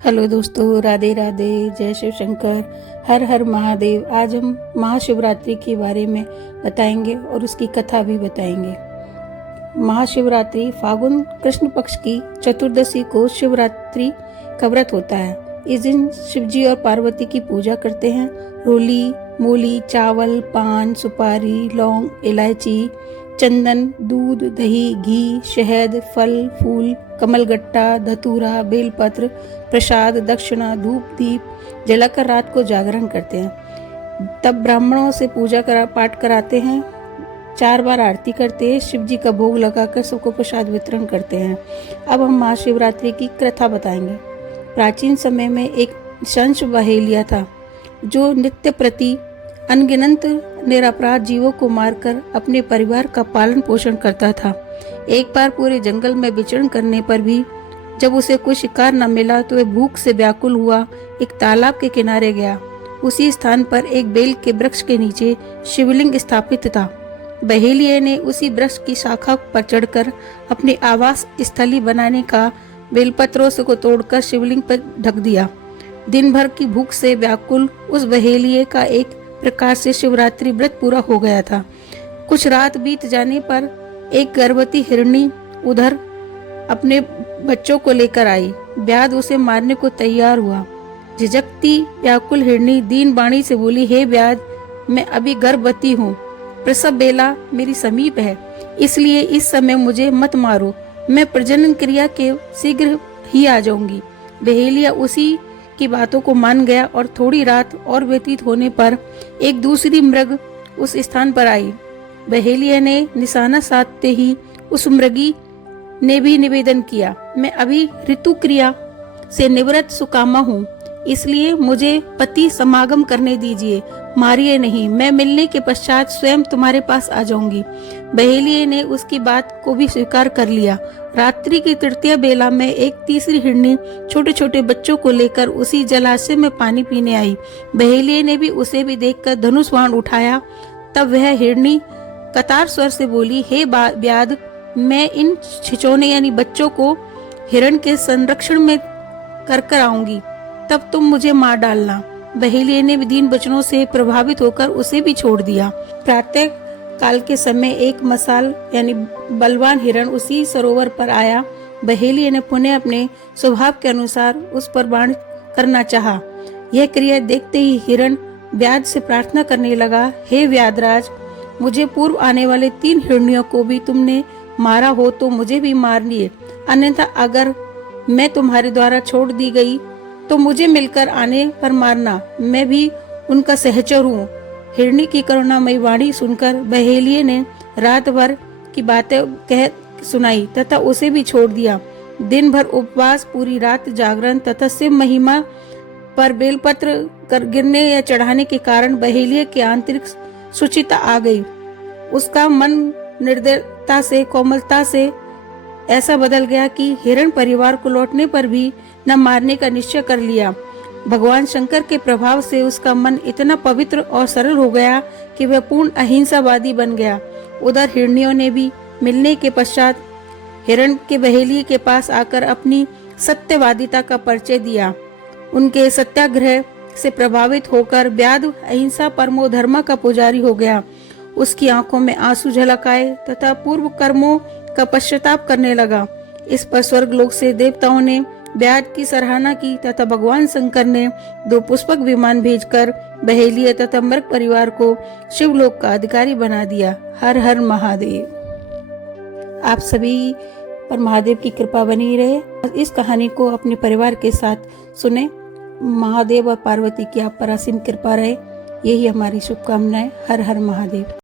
Hello दोस्तों, राधे राधे, जय शिव शंकर, हर हर महादेव। आज हम महाशिवरात्रि के बारे में बताएंगे और उसकी कथा भी बताएंगे। महाशिवरात्रि फागुन कृष्ण पक्ष की चतुर्दशी को शिवरात्रि का व्रत होता है। इस दिन शिवजी और पार्वती की पूजा करते हैं। रोली, मूली, चावल, पान, सुपारी, लौंग, इलायची, चंदन, दूध, दही, घी, शहद, फल, फूल, कमलगट्टा, धतूरा, बेलपत्र, प्रसाद, दक्षिणा, धूप, दीप जलाकर रात को जागरण करते हैं। तब ब्राह्मणों से पूजा पाठ कराते हैं। 4 बार आरती करते हैं। शिव जी का भोग लगाकर सबको प्रसाद वितरण करते हैं। अब हम महाशिवरात्रि की कथा बताएंगे। प्राचीन समय में एक शंश बहेलिया था जो नित्य प्रति अनगिनत निरपराध जीवों को मारकर अपने परिवार का पालन पोषण करता था। एक बार पूरे जंगल में विचरण करने पर भी जब उसे कोई शिकार न मिला तो वह भूख से व्याकुल हुआ एक तालाब के किनारे गया। उसी स्थान पर एक बेल के वृक्ष के नीचे शिवलिंग स्थापित था। बहेलिये ने उसी वृक्ष की शाखा पर चढ़कर अपनी आवास स्थली बनाने का बेलपत्रों से को तोड़कर शिवलिंग पर ढक दिया। दिन भर की भूख से व्याकुल उस बहेलिये का एक प्रकार से शिवरात्रि व्रत पूरा हो गया था। कुछ रात बीत जाने पर एक गर्भवती हिरणी उधर अपने बच्चों को लेकर आई। व्याध उसे मारने को तैयार हुआ। झिझकती व्याकुल हिरणी दीन वाणी से बोली, हे व्याध, मैं अभी गर्भवती हूँ, प्रसव बेला मेरी समीप है, इसलिए इस समय मुझे मत मारो, मैं प्रजनन क्रिया के शीघ्र ही आ जाऊंगी। बहेलिया उसी की बातों को मान गया और थोड़ी रात और व्यतीत होने पर एक दूसरी मृग उस स्थान पर आई। बहेलिया ने निशाना साधते ही उस मृगी ने भी निवेदन किया, मैं अभी ऋतु क्रिया से निवृत्त सुकामा हूँ, इसलिए मुझे पति समागम करने दीजिए, मारिए नहीं, मैं मिलने के पश्चात स्वयं तुम्हारे पास आ जाऊंगी। बहेलिये ने उसकी बात को भी स्वीकार कर लिया। रात्रि की तृतीय बेला में एक तीसरी हिरणी छोटे छोटे बच्चों को लेकर उसी जलाशय में पानी पीने आई। बहेलिये ने भी उसे भी देखकर धनुष बाण उठाया। तब वह हिरणी कतार स्वर से बोली, हे व्याध, मैं इन छिचोने यानी बच्चों को हिरण के संरक्षण में कर आऊंगी, तब तुम मुझे मार डालना। बहेलिये ने दीन वचनों से प्रभावित होकर उसे भी छोड़ दिया। प्रातः काल के समय एक मसाल यानी बलवान हिरण उसी सरोवर पर आया। बहेलिये ने पुनः अपने स्वभाव के अनुसार उस पर बाण करना चाहा। यह क्रिया देखते ही हिरण व्याध से प्रार्थना करने लगा, हे व्याधराज, मुझे पूर्व आने वाले 3 हिरणियों को भी तुमने मारा हो तो मुझे भी मारिए, अन्यथा अगर मैं तुम्हारे द्वारा छोड़ दी गई तो मुझे मिलकर आने पर मारना, मैं भी उनका सहचर हूँ। हिरणी की करुणामयी वाणी सुनकर बहेलिये ने रात भर की बातें कह सुनाई तथा उसे भी छोड़ दिया। दिन भर उपवास, पूरी रात जागरण तथा शिव महिमा पर बेलपत्र गिरने या चढ़ाने के कारण बहेलिये की आंतरिक सुचिता आ गई। उसका मन निर्दयता से, कोमलता से ऐसा बदल गया कि हिरण परिवार को लौटने पर भी न मारने का निश्चय कर लिया। भगवान शंकर के प्रभाव से उसका मन इतना पवित्र और सरल हो गया कि वह पूर्ण अहिंसावादी बन गया। उधर हिरणियों ने भी मिलने के पश्चात हिरण के बहेलिये के पास आकर अपनी सत्यवादिता का परिचय दिया। उनके सत्याग्रह से प्रभावित होकर व्याध अहिंसा परमो धर्म का पुजारी हो गया। उसकी आंखों में आंसू झलक आए तथा पूर्व कर्मों का पश्चाताप करने लगा। इस पर स्वर्गलोक से देवताओं ने व्याध की सराहना की तथा भगवान शंकर ने 2 पुष्पक विमान भेजकर बहेलिये तथा मृग परिवार को शिवलोक का अधिकारी बना दिया। हर हर महादेव। आप सभी पर महादेव की कृपा बनी रहे। इस कहानी को अपने परिवार के साथ सुने। महादेव और पार्वती की आप पर असीम कृपा रहे, यही हमारी शुभकामनाएं। हर हर महादेव।